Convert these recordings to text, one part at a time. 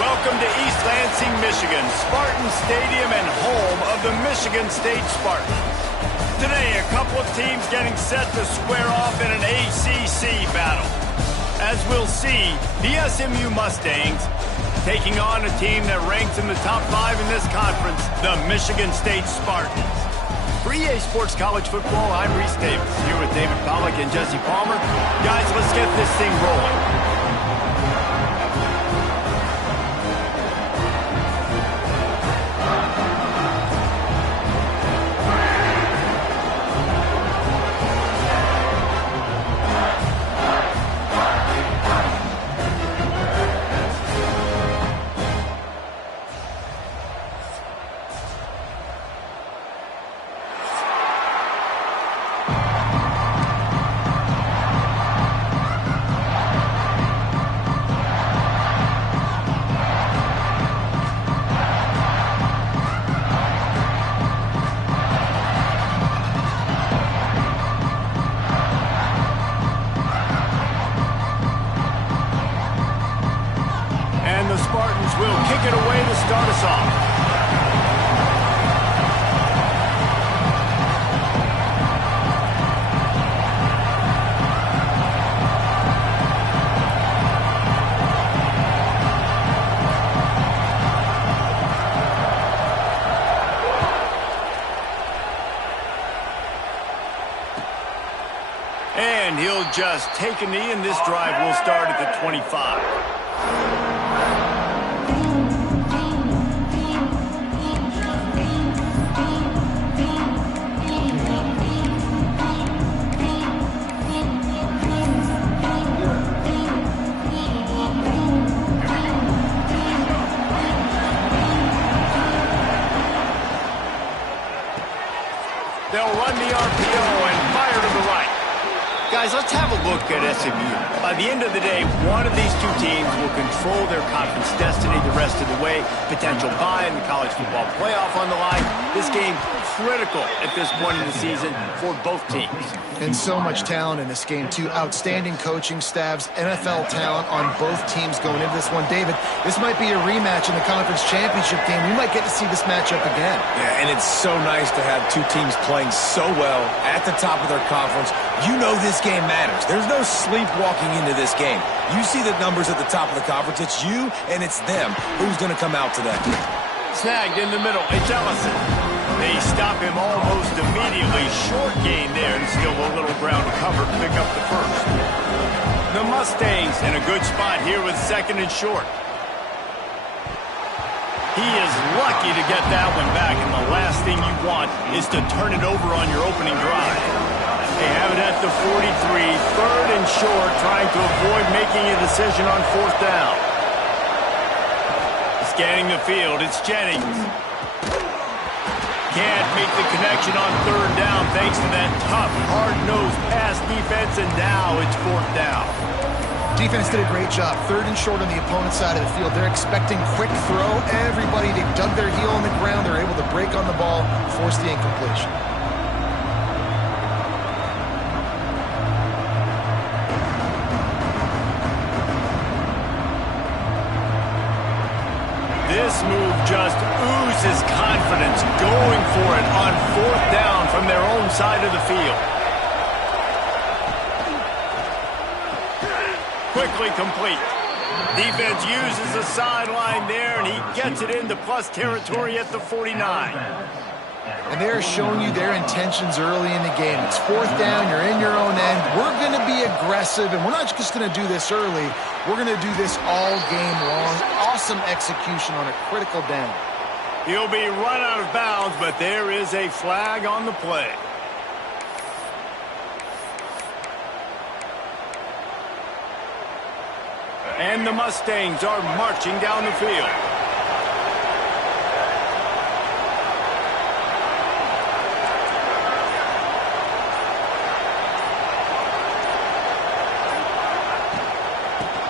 Welcome to East Lansing, Michigan, Spartan Stadium and home of the Michigan State Spartans. Today, a couple of teams getting set to square off in an ACC battle. As we'll see, the SMU Mustangs taking on a team that ranks in the top 5 in this conference, the Michigan State Spartans. For EA Sports College Football, I'm Reese Davis, here with David Pollack and Jesse Palmer. Guys, let's get this thing rolling. Will kick it away to start us off. And he'll just take a knee, and this drive will start at the 25. They'll run the RPO and fire to the right. Guys, Guys, let's have a look at SMU. By the end of the day, one of these two teams will control their conference destiny the rest of the way. Potential bye in the college football playoff on the line. This game critical at this point in the season for both teams. And so much talent in this game, too. Outstanding coaching staffs, NFL talent on both teams going into this one. David, this might be a rematch in the conference championship game. We might get to see this matchup again. Yeah, and it's so nice to have two teams playing so well at the top of their conference. You know this game matters. There's no sleepwalking into this game. You see the numbers at the top of the conference. It's you and it's them. Who's going to come out today? Snagged in the middle. It's Ellison. They stop him almost immediately. Short gain there and still a little ground to cover to pick up the first. The Mustangs in a good spot here with second and short. He is lucky to get that one back, and the last thing you want is to turn it over on your opening drive. They have it at the 43, third and short, trying to avoid making a decision on fourth down. Scanning the field, it's Jennings. Can't make the connection on third down thanks to that tough, hard-nosed pass defense, and now it's fourth down. Defense did a great job. Third and short on the opponent's side of the field. They're expecting quick throw. Everybody, they dug their heel on the ground. They're able to break on the ball, force the incompletion. This move just oozes confidence, going for it on fourth down from their own side of the field. Quickly complete. Defense uses the sideline there, and he gets it into plus territory at the 49. And they're showing you their intentions early in the game. It's fourth down, you're in your own end. We're going to be aggressive, and we're not just going to do this early. We're going to do this all game long. Awesome execution on a critical down. He'll be run out of bounds, but there is a flag on the play. And the Mustangs are marching down the field.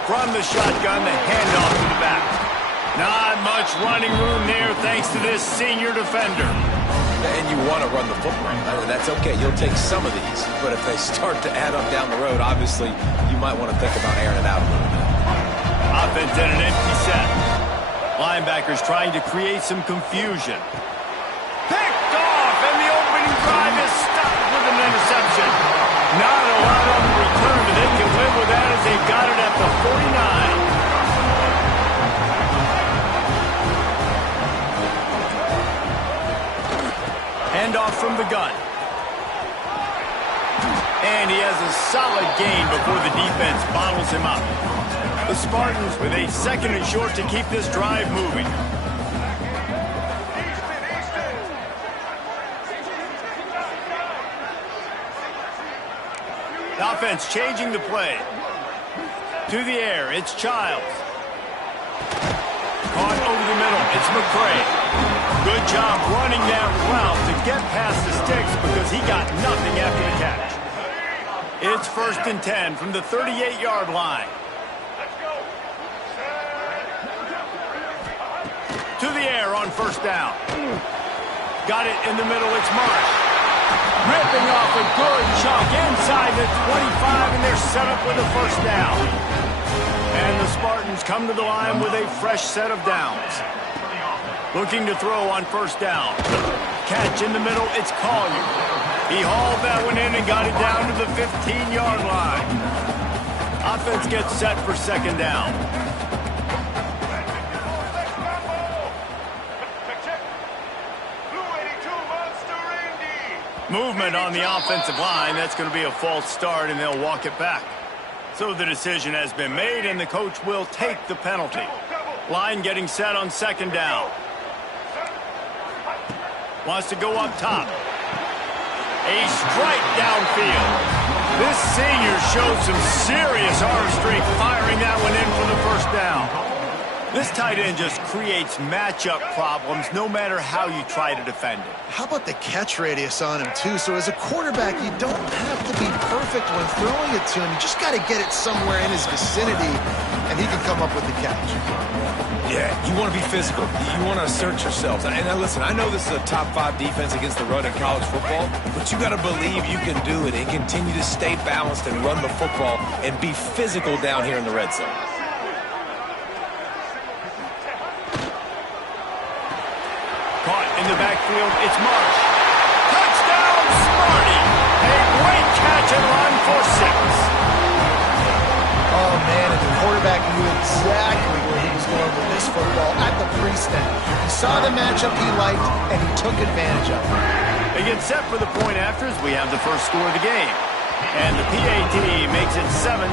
From the shotgun, the handoff to the back. Not much running room there thanks to this senior defender. And you want to run the football. That's okay. You'll take some of these. But if they start to add up down the road, obviously, you might want to think about airing it out a little bit. Offense in an empty set. Linebackers trying to create some confusion. Picked off, and the opening drive is stopped with an interception. Not a lot on the return, but they can live with that as they got it at the 49. Handoff from the gun. And he has a solid gain before the defense bottles him up. The Spartans with a second and short to keep this drive moving. The offense changing the play. To the air, it's Childs. Caught over the middle, it's McCray. Good job running that route to get past the sticks because he got nothing after the catch. It's 1st and 10 from the 38-yard line. To the air on first down. Got it in the middle, it's Marsh. Ripping off a good chunk inside the 25, and they're set up with a first down. And the Spartans come to the line with a fresh set of downs. Looking to throw on first down. Catch in the middle, it's Collier. He hauled that one in and got it down to the 15-yard line. Offense gets set for second down. Movement on the offensive line. That's going to be a false start, and they'll walk it back. So the decision has been made, and the coach will take the penalty. Line getting set on second down. Wants to go up top. A strike downfield. This senior showed some serious arm strength firing that one in for the first down. This tight end just creates matchup problems no matter how you try to defend it. How about the catch radius on him, too? So as a quarterback, you don't have to be perfect when throwing it to him. You just got to get it somewhere in his vicinity, and he can come up with the catch. Yeah, you want to be physical. You want to assert yourselves. And now listen, I know this is a top 5 defense against the run in college football, but you got to believe you can do it and continue to stay balanced and run the football and be physical down here in the red zone. Caught in the backfield, it's Marsh. Touchdown, Smarty! A great catch and run for 6. Oh, man, and the quarterback knew exactly where he was going with this football at the pre-snap. He saw the matchup he liked, and he took advantage of it. They get set for the point after as we have the first score of the game. And the PAT makes it 7-0.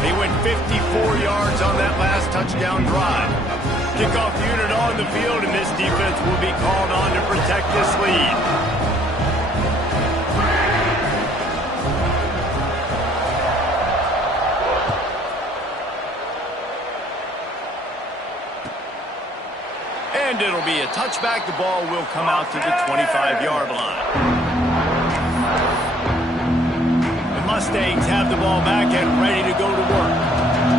They went 54 yards on that last touchdown drive. Kickoff unit on the field, and this defense will be called on to protect this lead. And it'll be a touchback. The ball will come out to the 25-yard line. The Mustangs have the ball back and ready to go to work.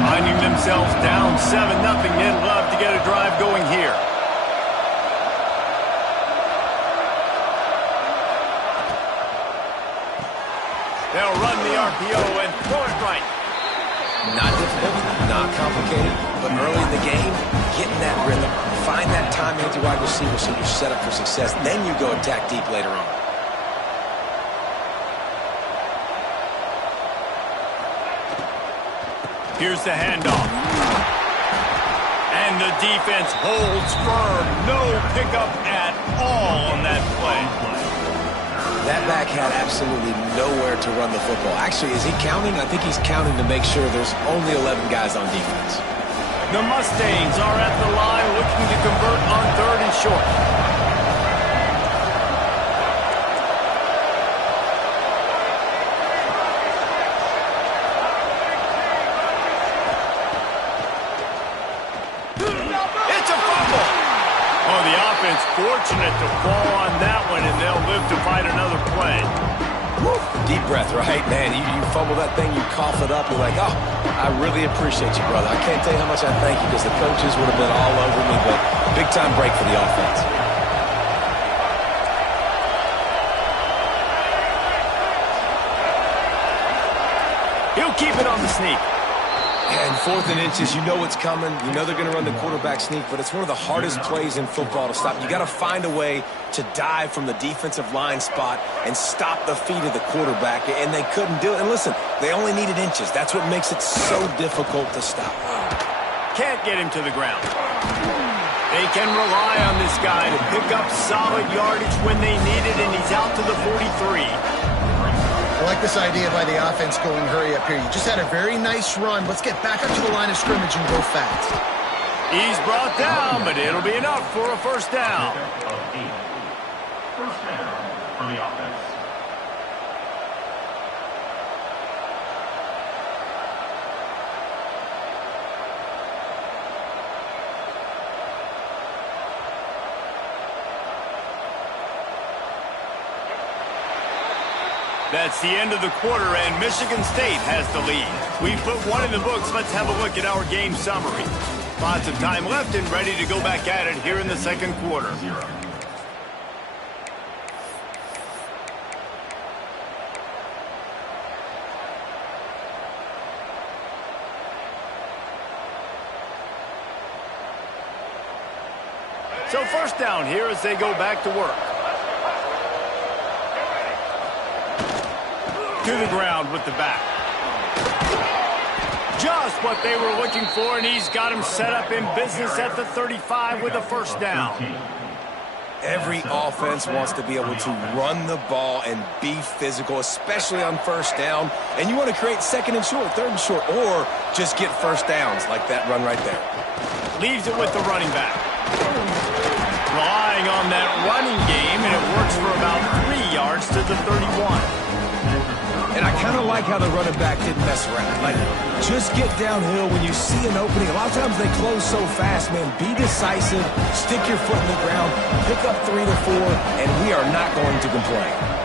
Finding themselves down 7-0, they'd love to get a drive going here. They'll run the RPO and throw it right. Not difficult, not complicated, but early in the game, get in that rhythm. Find that time into wide receiver so you're set up for success. Then you go attack deep later on. Here's the handoff. And the defense holds firm. No pickup at all on that play. That back had absolutely nowhere to run the football. Actually, is he counting? I think he's counting to make sure there's only 11 guys on defense. The Mustangs are at the line looking to convert on 3rd and short. It's a fumble. Oh, the offense fortunate to fall on that one, and they'll live to fight another play. Woo. Deep breath, right? Man, you fumble that thing, you cough it up, you're like, oh, I really appreciate you, brother. I can't tell you how much I thank you because the coaches would have been all over me, but big-time break for the offense. He'll keep it on the sneak. And 4th and inches, you know what's coming. You know they're going to run the quarterback sneak, but it's one of the hardest plays in football to stop. You got to find a way to dive from the defensive line spot and stop the feet of the quarterback, and they couldn't do it. And listen, they only needed inches. That's what makes it so difficult to stop. Can't get him to the ground. They can rely on this guy to pick up solid yardage when they need it, and he's out to the 43. I like this idea by the offense going hurry up here. You just had a very nice run. Let's get back up to the line of scrimmage and go fast. He's brought down, but it'll be enough for a first down. First down for the offense. That's the end of the quarter, and Michigan State has the lead. We've put one in the books. Let's have a look at our game summary. Lots of time left and ready to go back at it here in the second quarter. So first down here as they go back to work. To the ground with the back. Just what they were looking for, and he's got him set up in business at the 35 with a first down. Every offense wants to be able to run the ball and be physical, especially on first down. And you want to create 2nd and short, 3rd and short, or just get first downs like that run right there. Leaves it with the running back. Relying on that running game, and it works for about 3 yards to the 31. And I kind of like how the running back didn't mess around. Like, just get downhill when you see an opening. A lot of times they close so fast, man. Be decisive, stick your foot in the ground, pick up 3 to 4, and we are not going to complain.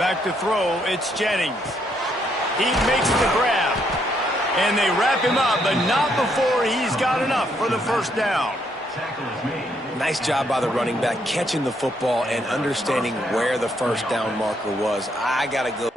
Back to throw, it's Jennings. He makes the grab. And they wrap him up, but not before he's got enough for the first down. Nice job by the running back catching the football and understanding where the first down marker was. I got to go.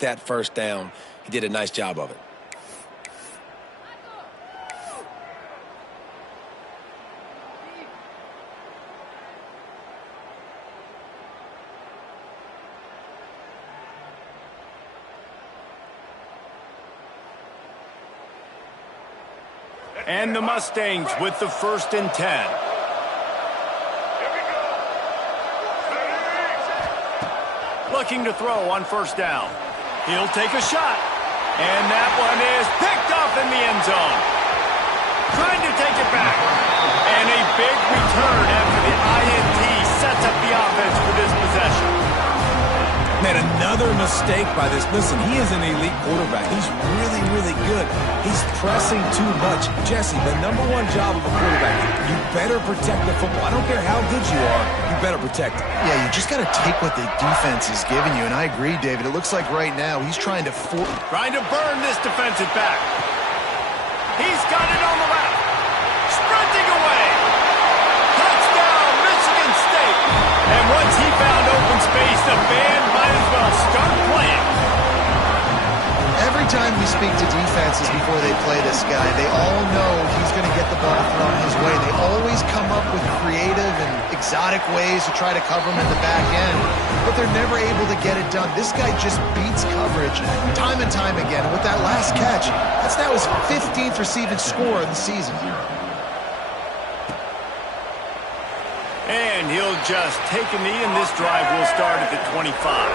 that first down. He did a nice job of it. And the Mustangs with the 1st and 10. Looking to throw on 1st down. He'll take a shot. And that one is picked off in the end zone. Trying to take it back. And a big return after the INT sets up the offense for this possession. Man, another mistake by this. Listen, he is an elite quarterback. He's really, really good. He's pressing too much. Jesse, the #1 job of a quarterback, you better protect the football. I don't care how good you are, you better protect it. Yeah, you just got to take what the defense is giving you, and I agree, David. It looks like right now he's trying to burn this defensive back. He's got it on the left. Sprinting away. Touchdown, Michigan State. And once he found open space, the band might as well start playing. Every time we speak to defenses before they play this guy, they all know he's going to get the ball thrown his way. They always come up with creative and exotic ways to try to cover him in the back end, but they're never able to get it done. This guy just beats coverage time and time again. And with that last catch, that's now his 15th receiving score of the season. And he'll just take a knee, and this drive will start at the 25.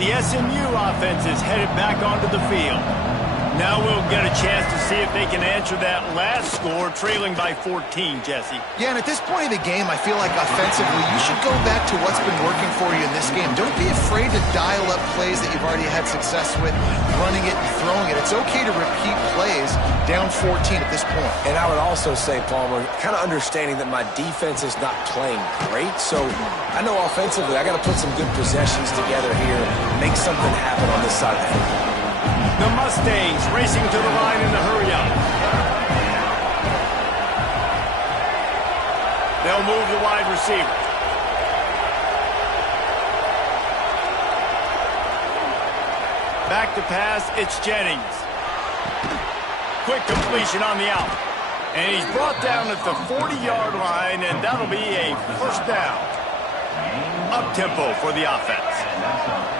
The SMU offense is headed back onto the field. Now we'll get a chance to see if they can answer that last score, trailing by 14, Jesse. Yeah, and at this point of the game, I feel like offensively, you should go back to what's been working for you in this game. Don't be afraid to dial up plays that you've already had success with, running it and throwing it. It's okay to repeat plays down 14 at this point. And I would also say, Palmer, kind of understanding that my defense is not playing great, so I know offensively I got to put some good possessions together here, make something happen on this side of the football. The Mustangs racing to the line in the hurry-up. They'll move the wide receiver. Back to pass, it's Jennings. Quick completion on the out. And he's brought down at the 40-yard line, and that'll be a 1st down. Up-tempo for the offense.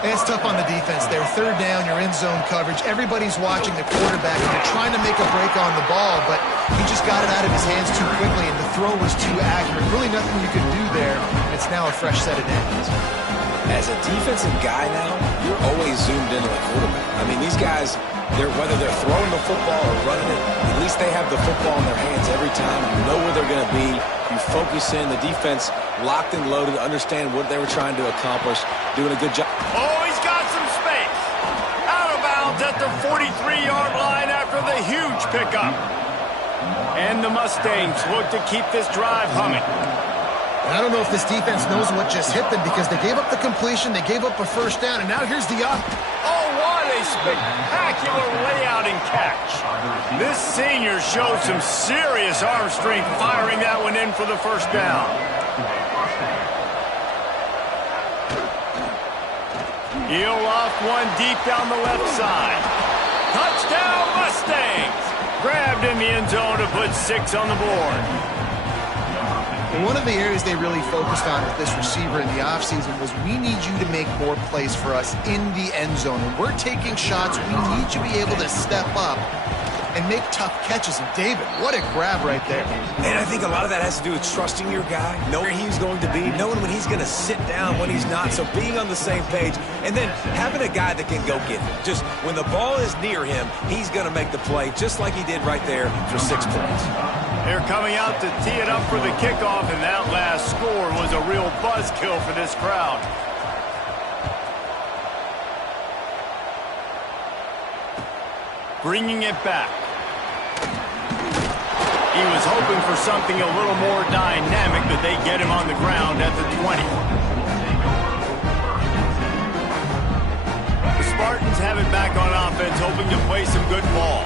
And it's tough on the defense there. 3rd down, you're in zone coverage. Everybody's watching the quarterback, and they're trying to make a break on the ball, but he just got it out of his hands too quickly, and the throw was too accurate. Really nothing you could do there. It's now a fresh set of downs. As a defensive guy now, you're always zoomed into the quarterback. I mean, these guys, whether they're throwing the football or running it, at least they have the football in their hands every time. You know where they're going to be. You focus in. The defense locked and loaded, understand what they were trying to accomplish, doing a good job. Oh, he's got some space. Out of bounds at the 43-yard line after the huge pickup. And the Mustangs look to keep this drive humming. And I don't know if this defense knows what just hit them, because they gave up the completion, they gave up a 1st down, and now here's the up. Oh, what a spectacular layout and catch. This senior showed some serious arm strength firing that one in for the 1st down. He'll off one deep down the left side. Touchdown, Mustangs! Grabbed in the end zone to put 6 on the board. One of the areas they really focused on with this receiver in the offseason was, we need you to make more plays for us in the end zone. When we're taking shots, we need you to be able to step up and make tough catches. And David, what a grab right there. And I think a lot of that has to do with trusting your guy, knowing where he's going to be, knowing when he's going to sit down, when he's not. So being on the same page, and then having a guy that can go get it. Just when the ball is near him, he's going to make the play, just like he did right there for 6 points. They're coming out to tee it up for the kickoff, and that last score was a real buzzkill for this crowd. Bringing it back. He was hoping for something a little more dynamic, but they get him on the ground at the 20. The Spartans have it back on offense, hoping to play some good ball.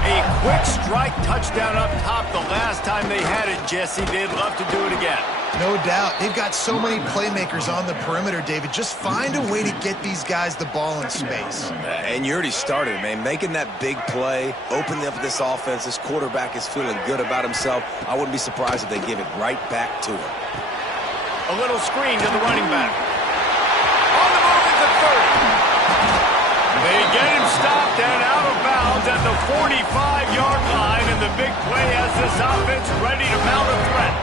A quick strike touchdown up top the last time they had it, Jesse. They'd love to do it again. No doubt. They've got so many playmakers on the perimeter, David. Just find a way to get these guys the ball in space. And you already started, man. Making that big play, opening up this offense. This quarterback is feeling good about himself. I wouldn't be surprised if they give it right back to him. A little screen to the running back. On the move at the 30. They get him stopped and out of bounds at the 45-yard line, and the big play has this offense ready to mount a threat.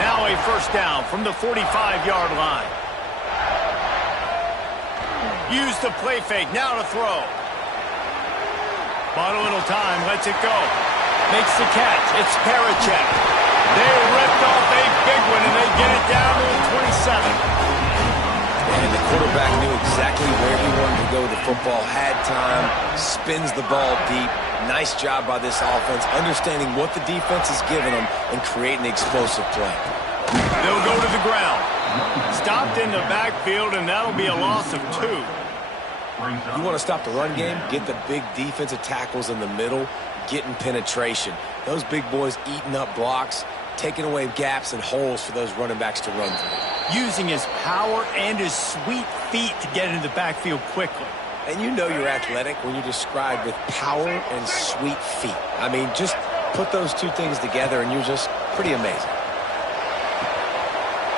Now a first down from the 45-yard line. Use the play fake, now to throw. Bought a little time, lets it go. Makes the catch, it's Parachek. They ripped off a big one, and they get it down to the 27. And the quarterback knew exactly where he wanted to go with the football, had time, spins the ball deep. Nice job by this offense, understanding what the defense is giving them and creating the explosive play. They'll go to the ground. Stopped in the backfield, and that'll be a loss of 2. You want to stop the run game? Get the big defensive tackles in the middle, getting penetration. Those big boys eating up blocks, taking away gaps and holes for those running backs to run through. Using his power and his sweet feet to get into the backfield quickly. And you know you're athletic when you're described with power and sweet feet. I mean, just put those two things together and you're just pretty amazing.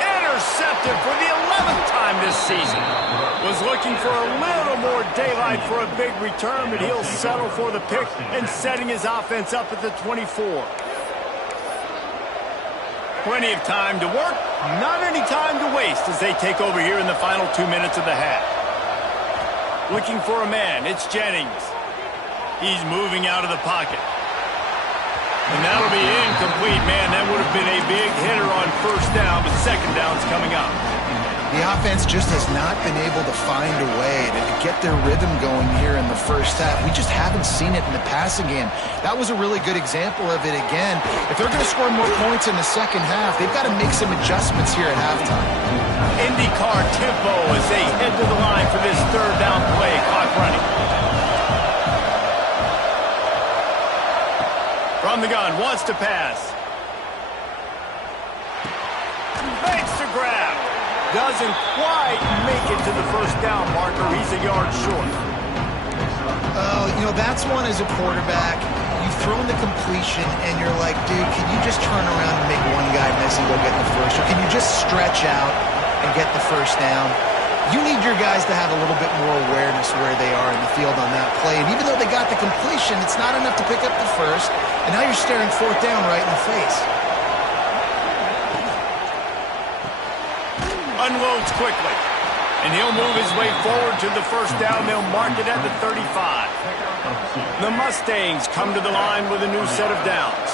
Intercepted for the 11th time this season. Was looking for a little more daylight for a big return, but he'll settle for the pick and setting his offense up at the 24. Plenty of time to work, not any time to waste as they take over here in the final 2 minutes of the half. Looking for a man, it's Jennings. He's moving out of the pocket. And that'll be incomplete, man. That would have been a big hitter on first down, but second down's coming up. The offense just has not been able to find a way to get their rhythm going here in the first half. We just haven't seen it in the passing game. That was a really good example of it again. If they're going to score more points in the second half, they've got to make some adjustments here at halftime. IndyCar tempo as they head to the line for this third down play. Clock running. From the gun, wants to pass. Makes the grab. Doesn't quite make it to the first down marker. He's a yard short. Oh, you know, that's one as a quarterback. You've thrown the completion, and you're like, dude, can you just turn around and make one guy miss and go get the first? Or can you just stretch out and get the first down? You need your guys to have a little bit more awareness where they are in the field on that play. And even though they got the completion, it's not enough to pick up the first. And now you're staring fourth down right in the face. Unloads quickly. And he'll move his way forward to the first down. They'll mark it at the 35. The Mustangs come to the line with a new set of downs.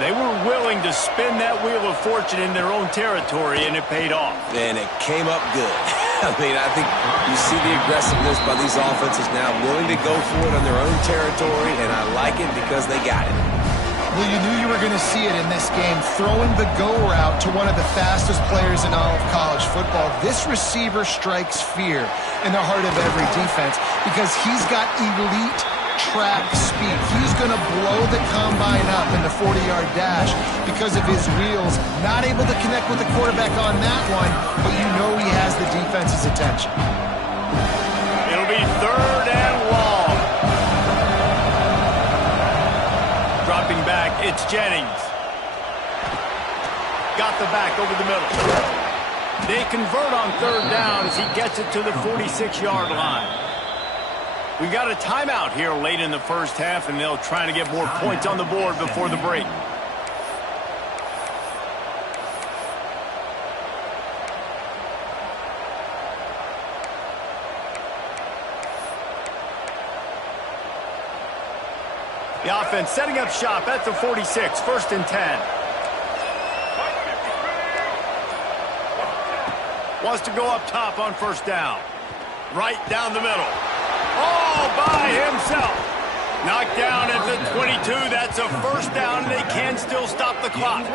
They were willing to spin that wheel of fortune in their own territory, and it paid off. And it came up good. I mean, I think you see the aggressiveness by these offenses now, willing to go for it on their own territory, and I like it because they got it. Well, you knew you were going to see it in this game, throwing the go route to one of the fastest players in all of college football. This receiver strikes fear in the heart of every defense because he's got elite track speed. He's going to blow the combine up in the 40-yard dash because of his wheels. Not able to connect with the quarterback on that one, but you know he has the defense's attention. It'll be third and long. Dropping back, it's Jennings. Got the back over the middle. They convert on third down as he gets it to the 46-yard line. We've got a timeout here late in the first half, and they'll try to get more points on the board before the break. The offense setting up shop at the 46, first and 10. Wants to go up top on first down. Right down the middle. All by himself. Knocked down at the 22. That's a first down, and they can still stop the clock.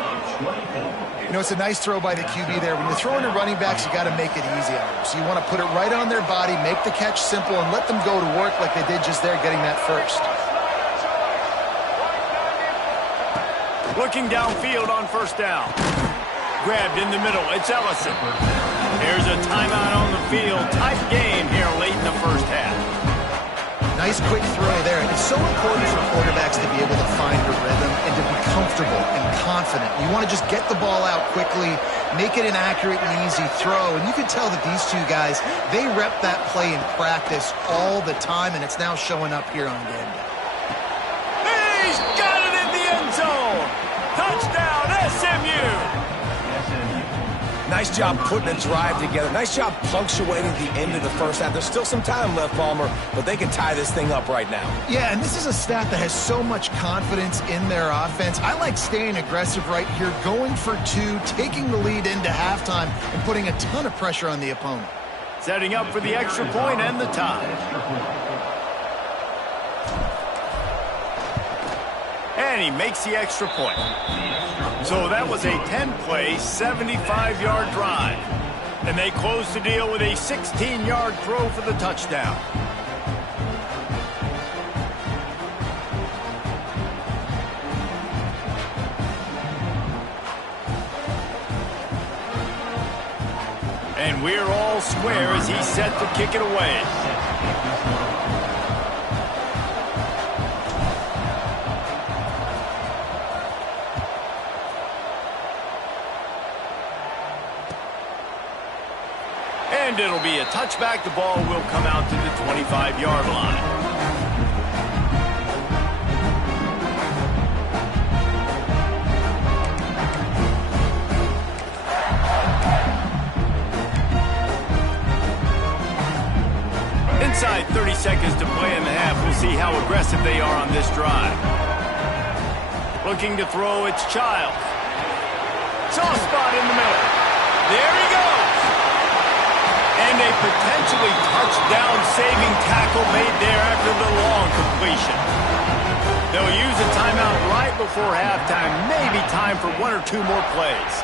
You know, it's a nice throw by the QB there. When you're throwing to running backs, you got to make it easy on them. So you want to put it right on their body, make the catch simple, and let them go to work like they did just there, getting that first. Looking downfield on first down. Grabbed in the middle. It's Ellison. There's a timeout on the field. Tight game here late in the first half. Nice quick throw there. And it's so important for quarterbacks to be able to find a rhythm and to be comfortable and confident. You want to just get the ball out quickly, make it an accurate and easy throw. And you can tell that these two guys, they rep that play in practice all the time, and it's now showing up here on game day. He's got it in the end zone. Touchdown, SMU. Nice job putting a drive together. Nice job punctuating the end of the first half. There's still some time left, Palmer, but they can tie this thing up right now. Yeah, and this is a staff that has so much confidence in their offense. I like staying aggressive right here, going for two, taking the lead into halftime, and putting a ton of pressure on the opponent. Setting up for the extra point and the tie. And he makes the extra point. So that was a 10-play, 75-yard drive. And they close the deal with a 16-yard throw for the touchdown. And we're all square as he's set to kick it away. And it'll be a touchback. The ball will come out to the 25-yard line. Inside 30 seconds to play in the half. We'll see how aggressive they are on this drive. Looking to throw, it's Childs. Soft spot in the middle. There he goes. And a potentially touchdown-saving tackle made there after the long completion. They'll use a timeout right before halftime. Maybe time for one or two more plays.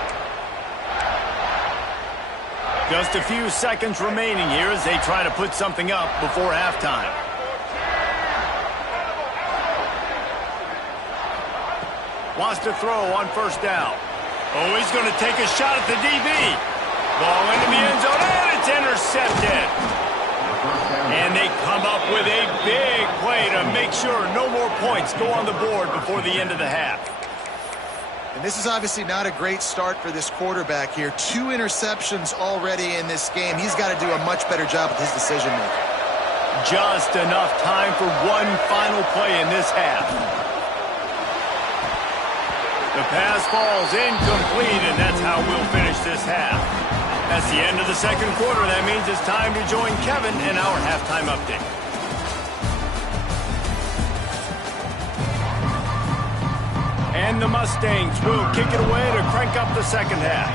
Just a few seconds remaining here as they try to put something up before halftime. Wants to throw on first down. Oh, he's going to take a shot at the DB. Ball into the end zone, and it's intercepted. And they come up with a big play to make sure no more points go on the board before the end of the half. And this is obviously not a great start for this quarterback here. 2 interceptions already in this game. He's got to do a much better job with his decision-making. Just enough time for one final play in this half. The pass falls incomplete, and that's how we'll finish this half. That's the end of the second quarter. That means it's time to join Kevin in our halftime update. And the Mustangs will kick it away to crank up the second half.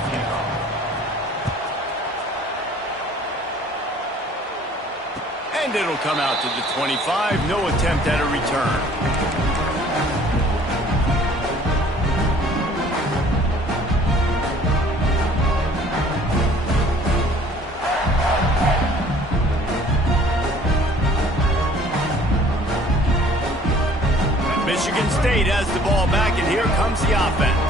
And it'll come out to the 25. No attempt at a return. Michigan State has the ball back, and here comes the offense.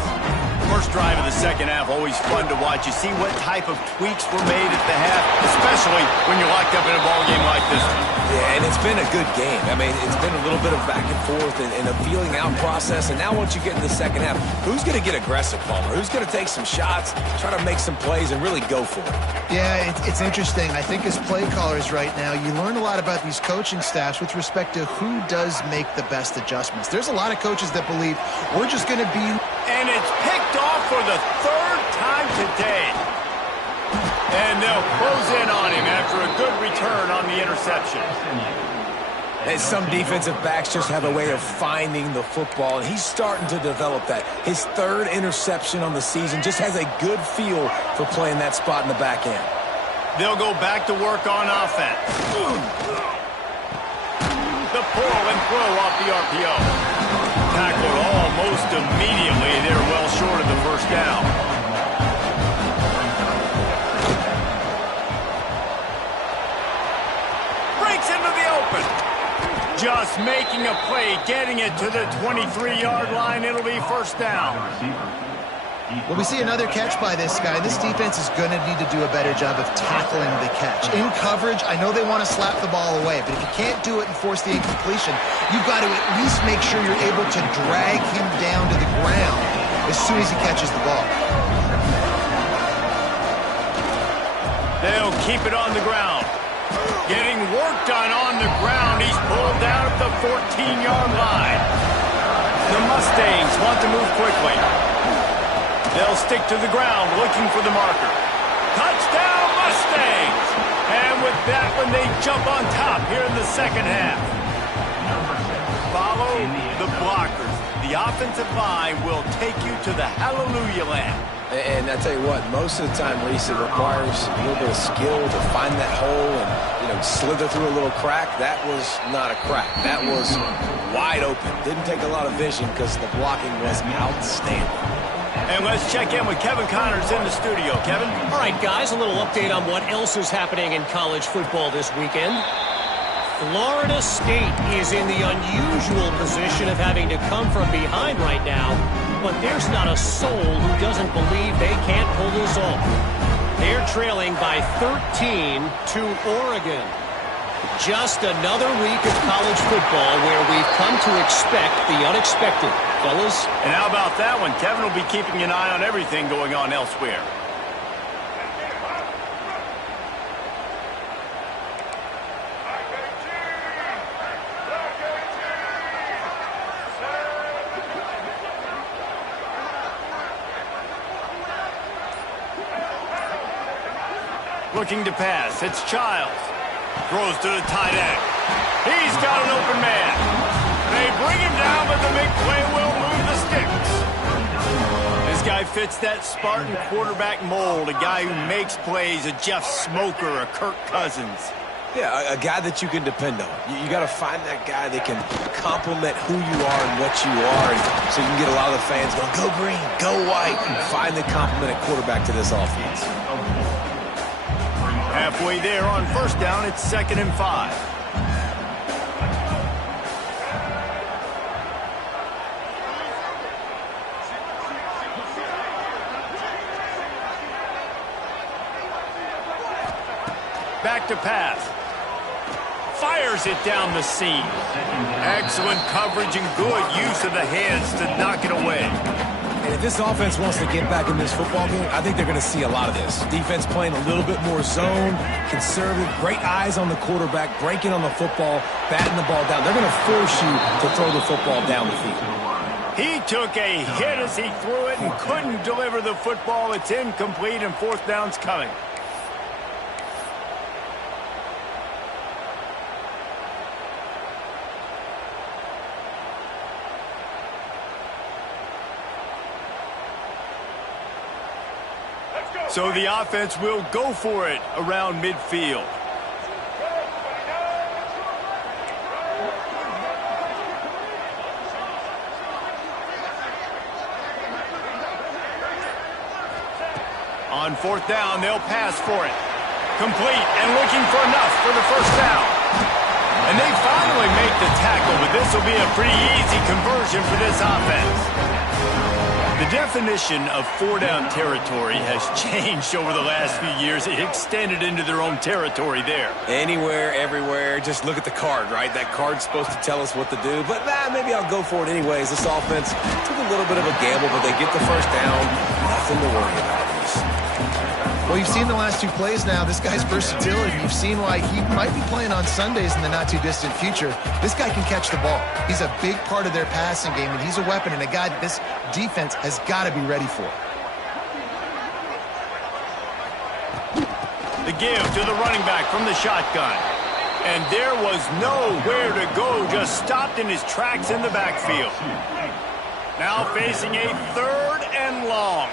First drive of the second half, always fun to watch. You see what type of tweaks were made at the half, especially when you're locked up in a ball game like this one. Yeah, and it's been a good game. I mean, it's been a little bit of back and forth and a feeling out process. And now once you get in the second half, who's going to get aggressive, Palmer? Who's going to take some shots, try to make some plays, and really go for it? Yeah, it's interesting. I think as play callers right now, you learn a lot about these coaching staffs with respect to who does make the best adjustments. There's a lot of coaches that believe we're just going to be... And it's picked off for the third time today. And they'll close in on him after a good return on the interception. And some defensive backs just have a way of finding the football, and he's starting to develop that. His third interception on the season, just has a good feel for playing that spot in the back end. They'll go back to work on offense. The pull and throw off the RPO. Tackled almost immediately. They're well short of the first down. Breaks into the open. Just making a play, getting it to the 23-yard line. It'll be first down. Well, we see another catch by this guy. This defense is going to need to do a better job of tackling the catch. In coverage, I know they want to slap the ball away, but if you can't do it and force the incompletion, you've got to at least make sure you're able to drag him down to the ground as soon as he catches the ball. They'll keep it on the ground. Getting work done on the ground. He's pulled down at the 14-yard line. The Mustangs want to move quickly. They'll stick to the ground looking for the marker. Touchdown, Mustangs! And with that one, they jump on top here in the second half. Follow the blockers. The offensive line will take you to the hallelujah land. And I tell you what, most of the time, Reese, it requires a little bit of skill to find that hole and, slither through a little crack. That was not a crack. That was wide open. Didn't take a lot of vision because the blocking was outstanding. And let's check in with Kevin Connors in the studio. Kevin? All right, guys, a little update on what else is happening in college football this weekend. Florida State is in the unusual position of having to come from behind right now, but there's not a soul who doesn't believe they can't pull this off. They're trailing by 13 to Oregon. Just another week of college football where we've come to expect the unexpected. Fellas? And how about that one? Kevin will be keeping an eye on everything going on elsewhere. Looking to pass. It's Childs. Throws to the tight end. He's got an open man. They bring him down, but the big play will move the sticks. This guy fits that Spartan quarterback mold, a guy who makes plays, a Jeff Smoker, a Kirk Cousins. Yeah, a guy that you can depend on. You got to find that guy that can complement who you are and what you are, and so you can get a lot of the fans going, go green, go white, and find the complementing quarterback to this offense. Halfway there on first down, it's 2nd and 5. Back to pass. Fires it down the seam. Excellent coverage and good use of the hands to knock it away. And if this offense wants to get back in this football game, I think they're going to see a lot of this. Defense playing a little bit more zone, conservative, great eyes on the quarterback, breaking on the football, batting the ball down. They're going to force you to throw the football down the field. He took a hit as he threw it and couldn't deliver the football. It's incomplete and 4th down's coming. So the offense will go for it around midfield. On 4th down, they'll pass for it. Complete and looking for enough for the 1st down. And they finally make the tackle, but this will be a pretty easy conversion for this offense. The definition of 4-down territory has changed over the last few years. It extended into their own territory there. Anywhere, everywhere, just look at the card, right? That card's supposed to tell us what to do, but maybe I'll go for it anyways. This offense took a little bit of a gamble, but they get the 1st down. Nothing to worry about. Well, you've seen the last 2 plays now. This guy's versatility. You've seen why he might be playing on Sundays in the not-too-distant future. This guy can catch the ball. He's a big part of their passing game, and he's a weapon and a guy that this defense has got to be ready for. The give to the running back from the shotgun. And there was nowhere to go, just stopped in his tracks in the backfield. Now facing a 3rd and long.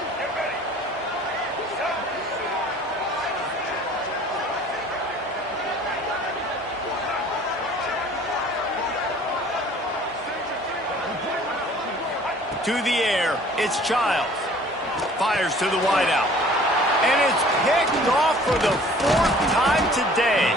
To the air, it's Childs. Fires to the wideout. And it's picked off for the 4th time today.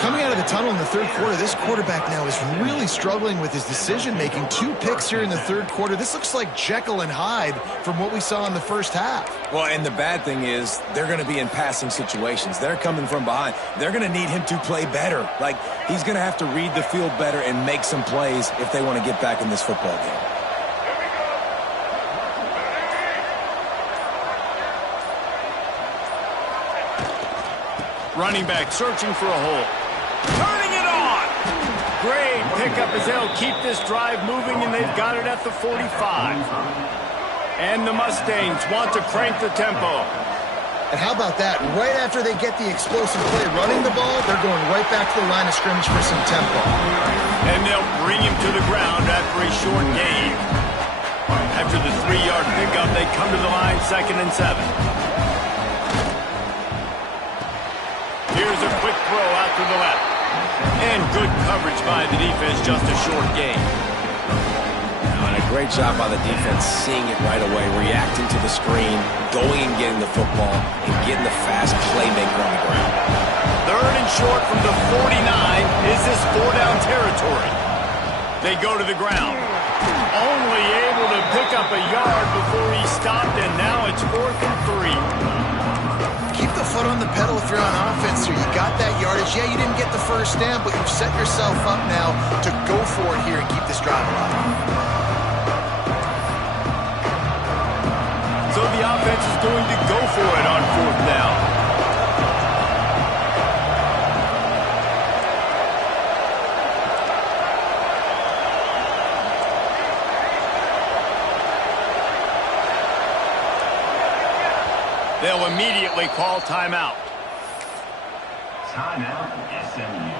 Coming out of the tunnel in the third quarter, this quarterback now is really struggling with his decision-making. 2 picks here in the third quarter. This looks like Jekyll and Hyde from what we saw in the first half. Well, and the bad thing is they're going to be in passing situations. They're coming from behind. They're going to need him to play better. Like, he's going to have to read the field better and make some plays if they want to get back in this football game. Running back searching for a hole. Turning it on! Great pickup as they'll keep this drive moving, and they've got it at the 45. And the Mustangs want to crank the tempo. And how about that? Right after they get the explosive play running the ball, they're going right back to the line of scrimmage for some tempo. And they'll bring him to the ground after a short gain. After the 3-yard pickup, they come to the line 2nd and 7. Here's a quick throw out to the left. And good coverage by the defense, just a short gain. And a great job by the defense seeing it right away, reacting to the screen, going and getting the football, and getting the fast playmaker on the ground. 3rd and short from the 49. Is this 4-down territory? They go to the ground. Only able to pick up a yard before he stopped, and now it's 4th and 3. Keep the foot on the pedal if you're on offense here. You got that yardage. Yeah, you didn't get the first down, but you've set yourself up now to go for it here and keep this drive alive. So the offense is going to go for it on 4th down. They'll immediately call timeout. Timeout, SMU.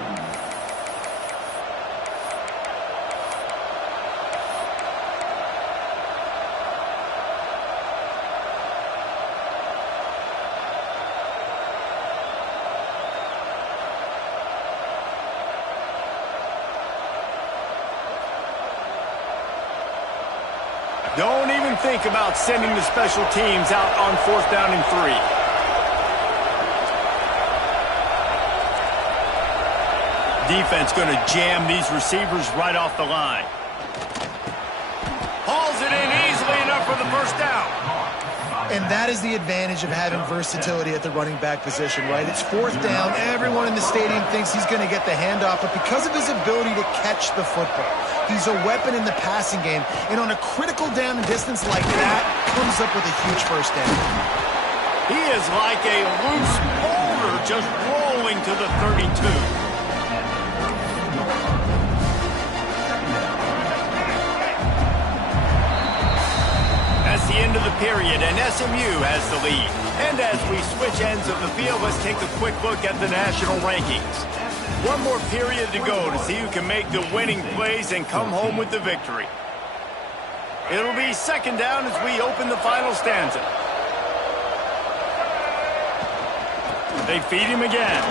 Don't even think about sending the special teams out on 4th down and 3. Defense going to jam these receivers right off the line. Hauls it in easily enough for the first down. And that is the advantage of having versatility at the running back position, right? It's 4th down. Everyone in the stadium thinks he's going to get the handoff, but because of his ability to catch the football, he's a weapon in the passing game. And on a critical down and distance like that, comes up with a huge first down. He is like a loose boulder just rolling to the 32. That's the end of the period, and SMU has the lead. And as we switch ends of the field, let's take a quick look at the national rankings. One more period to go to see who can make the winning plays and come home with the victory. It'll be 2nd down as we open the final stanza. They feed him again.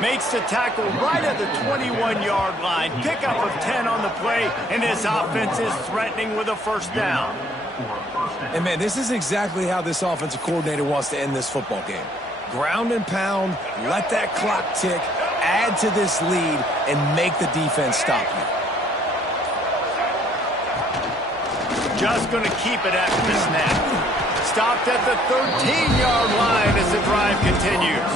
Makes the tackle right at the 21-yard line. Pickup of 10 on the play, and this offense is threatening with a first down. And, man, this is exactly how this offensive coordinator wants to end this football game. Ground and pound, let that clock tick, add to this lead, and make the defense stop you. Just going to keep it after the snap. Stopped at the 13-yard line as the drive continues.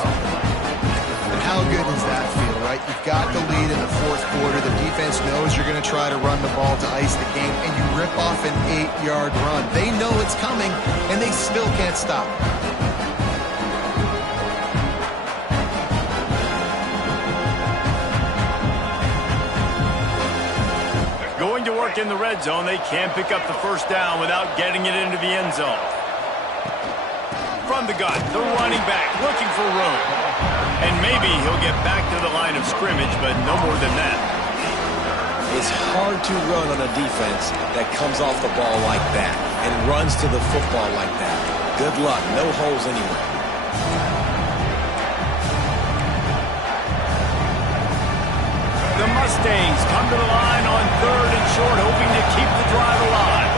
And how good does that feel, right? You've got the lead in the 4th quarter. The defense knows you're going to try to run the ball to ice the game, and you rip off an 8-yard run. They know it's coming, and they still can't stop it. Going to work in the red zone. They can't pick up the first down without getting it into the end zone. From the gun, the running back looking for room. And maybe he'll get back to the line of scrimmage, but no more than that. It's hard to run on a defense that comes off the ball like that and runs to the football like that. Good luck. No holes anywhere. The Mustangs come to the line on 3rd and short, hoping to keep the drive alive.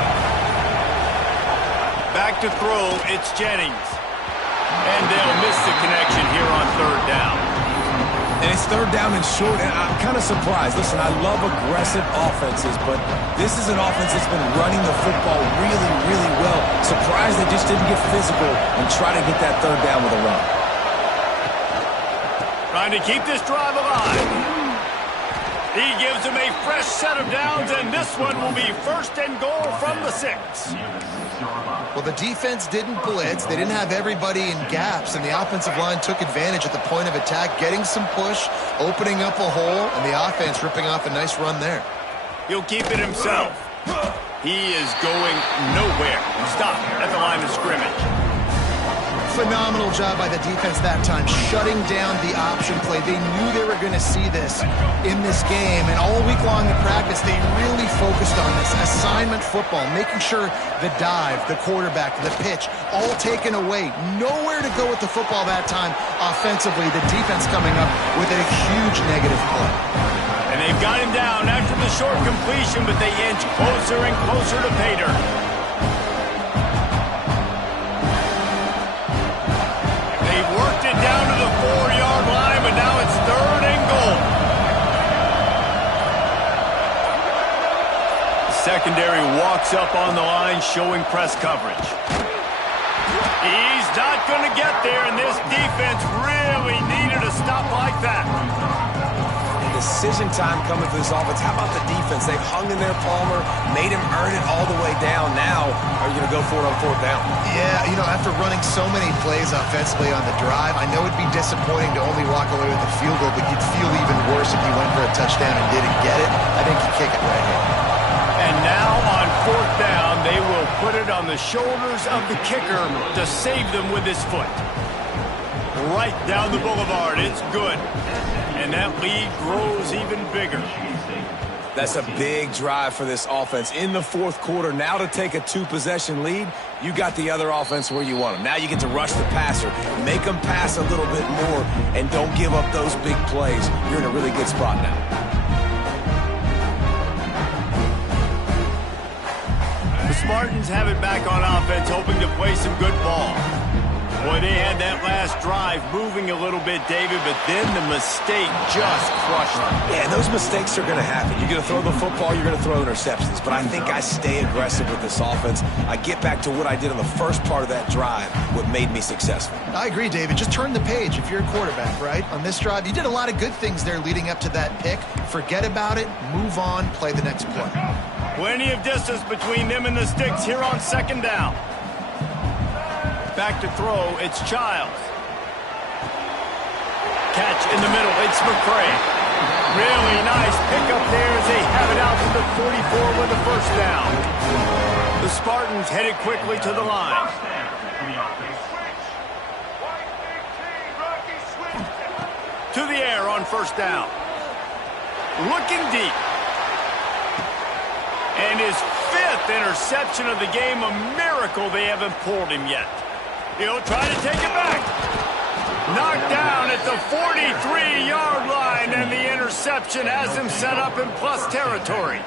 Back to throw, it's Jennings. And they'll miss the connection here on third down. And it's third down and short, and I'm kind of surprised. Listen, I love aggressive offenses, but this is an offense that's been running the football really, really well. Surprised they just didn't get physical and try to get that third down with a run. Trying to keep this drive alive. He gives them a fresh set of downs, and this one will be first and goal from the 6. Well, the defense didn't blitz. They didn't have everybody in gaps, and the offensive line took advantage at the point of attack, getting some push, opening up a hole, and the offense ripping off a nice run there. He'll keep it himself. He is going nowhere. Stop at the line of scrimmage. Phenomenal job by the defense that time, shutting down the option play. They knew they were going to see this in this game, and all week long in practice, they really focused on this assignment football, making sure the dive, the quarterback, the pitch, all taken away. Nowhere to go with the football that time offensively. The defense coming up with a huge negative play. And they've got him down after the short completion, but they inch closer and closer to pay dirt. Worked it down to the 4-yard line, but now it's third and goal. Secondary walks up on the line, showing press coverage. He's not going to get there, and this defense really needed a stop like that. Decision time coming for this offense. How about the defense? They've hung in there, Palmer, made him earn it all the way down. Now, are you going to go for it on fourth down? Yeah, you know, after running so many plays offensively on the drive, I know it'd be disappointing to only walk away with a field goal, but you'd feel even worse if you went for a touchdown and didn't get it. I think you kick it right here. And now on fourth down, they will put it on the shoulders of the kicker to save them with his foot. Right down the boulevard. It's good. And that lead grows even bigger. That's a big drive for this offense in the fourth quarter. Now to take a 2-possession lead, you got the other offense where you want them. Now you get to rush the passer, make them pass a little bit more, and don't give up those big plays. You're in a really good spot now. The Spartans have it back on offense, hoping to play some good ball. Boy, they had that last drive moving a little bit, David, but then the mistake just crushed them. Yeah, those mistakes are going to happen. You're going to throw the football, you're going to throw interceptions. But I think I stay aggressive with this offense. I get back to what I did on the first part of that drive, what made me successful. I agree, David. Just turn the page if you're a quarterback, right? On this drive, you did a lot of good things there leading up to that pick. Forget about it, move on, play the next play. Plenty of distance between them and the sticks here on second down. Back to throw, it's Childs. Catch in the middle, it's McCray. Really nice pickup there as they have it out to the 44 with the first down. The Spartans headed quickly to the line. To the air on first down. Looking deep. And his 5th interception of the game, a miracle they haven't pulled him yet. He'll try to take it back. Knocked down at the 43-yard line, and the interception has him set up in plus territory.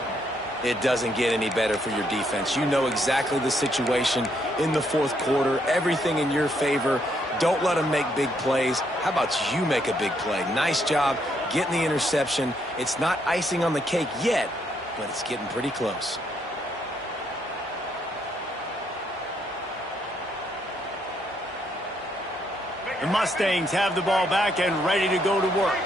It doesn't get any better for your defense. You know exactly the situation in the fourth quarter, everything in your favor. Don't let them make big plays. How about you make a big play? Nice job getting the interception. It's not icing on the cake yet, but it's getting pretty close. The Mustangs have the ball back and ready to go to work.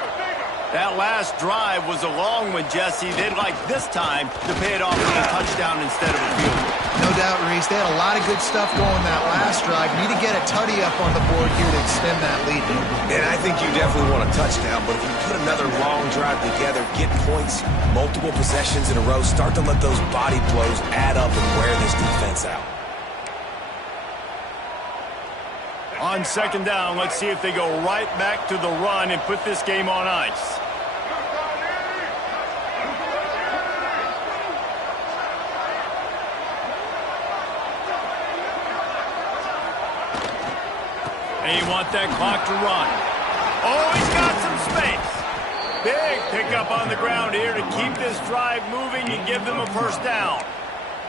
That last drive was a long one, Jesse. They'd like this time to pay it off with a touchdown instead of a field goal. No doubt, Reese. They had a lot of good stuff going that last drive. Need to get a tutty up on the board here to extend that lead. And I think you definitely want a touchdown, but if you put another long drive together, get points, multiple possessions in a row, start to let those body blows add up and wear this defense out. On second down, let's see if they go right back to the run and put this game on ice. They want that clock to run. Oh, he's got some space. Big pickup on the ground here to keep this drive moving and give them a first down.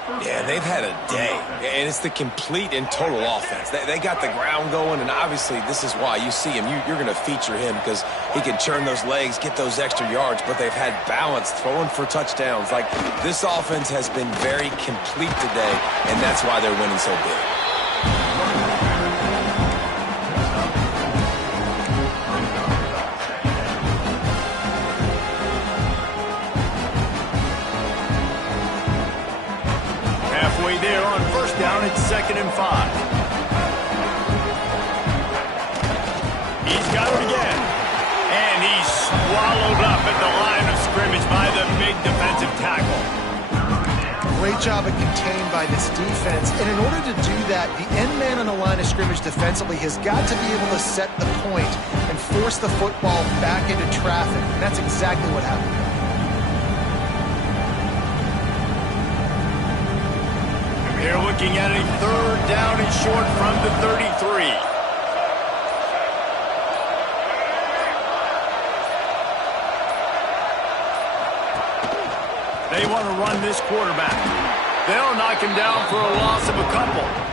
Yeah, they've had a day, and it's the complete and total offense. They got the ground going, and obviously this is why you see him. You're going to feature him because he can churn those legs, get those extra yards, but they've had balance, throwing for touchdowns. Like, this offense has been very complete today, and that's why they're winning so big. There on first down, it's 2nd and 5. He's got it again. And he's swallowed up at the line of scrimmage by the big defensive tackle. Great job of contained by this defense. And in order to do that, the end man on the line of scrimmage defensively has got to be able to set the point and force the football back into traffic. And that's exactly what happened. They're looking at a 3rd down and short from the 33. They want to run this quarterback. They'll knock him down for a loss of a couple.